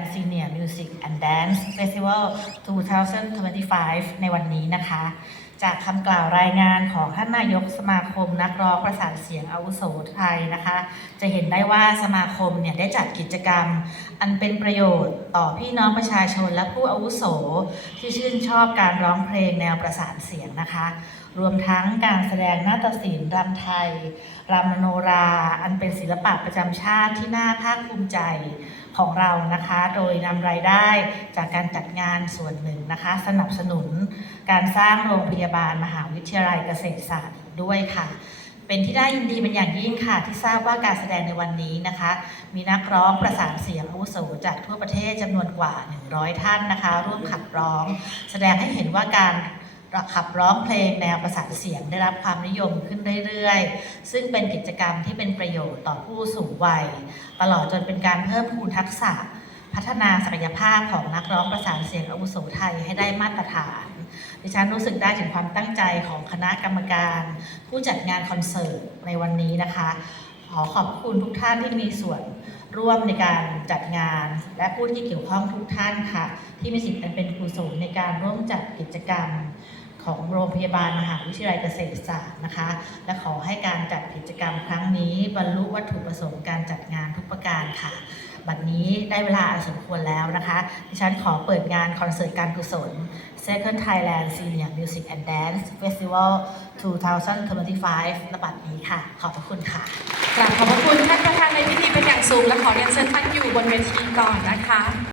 Thailand Senior Music and Dance Festival 2025 ในวันนี้นะคะ จากคำกล่าวรายงานของท่านนายกสมาคมนักร้องประสานเสียงอาวุโสไทยนะคะ จะเห็นได้ว่าสมาคมเนี่ยได้จัดกิจกรรม อันเป็นประโยชน์ต่อพี่น้องประชาชนและผู้อาวุโส ที่ชื่นชอบการร้องเพลงแนวประสานเสียงนะคะรวมทั้งการแสดงนาฏศิลป์รำไทยรำมโนรา อันเป็นศิลปะประจำชาติที่น่าภาคภูมิใจของเรานะคะโดยนำรายได้จากการจัดงานส่วนหนึ่งนะคะ สนับสนุนการสร้างโรงพยาบาลมหาวิทยาลัยเกษตรศาสตร์ด้วยค่ะ เป็นที่ได้ยินดีเป็นอย่างยิ่งค่ะ ที่ทราบว่าการแสดงในวันนี้นะคะ มีนักร้องประสานเสียงอาวุโสจากทั่วประเทศจำนวนกว่า 100 ท่านนะคะ ร่วมขับร้อง แสดงให้เห็นว่าการขับร้องเพลงแนวประสานเสียงได้รับความนิยมขึ้นเรื่อยๆ ซึ่งเป็นกิจกรรมที่เป็นประโยชน์ต่อผู้สูงวัย ตลอดจนเป็นการเพิ่มพูนทักษะ พัฒนาศักยภาพของนักร้องประสานเสียงอาวุโสไทยให้ได้มาตรฐาน ดิฉันรู้สึกได้ถึงความตั้งใจของคณะกรรมการ ผู้จัดงานคอนเสิร์ตในวันนี้นะคะ ขอขอบคุณทุกท่านที่มีส่วนร่วมในการจัดงาน และผู้ที่เกี่ยวข้องทุกท่านค่ะ ที่มีสิทธิ์อันเป็นกุศลในการร่วมจัดกิจกรรมของโรงพยาบาลมหาวิทยาลัยเกษตรศาสตร์นะคะ และขอให้การจัดกิจกรรมครั้งนี้ บรรลุวัตถุประสงค์การจัดงานทุกประการค่ะ บัดนี้ได้เวลาสมควรแล้วนะคะ ดิฉันขอเปิดงานคอนเสิร์ตการกุศล Second Thailand Senior Music and Dance Festival 2025ณบัดนี้ค่ะ ขอบพระคุณค่ะกราบขอบพระคุณท่านประธานในพิธีเป็นอย่างสูง และขอเรียนเชิญท่านอยู่บนเวทีก่อนนะคะ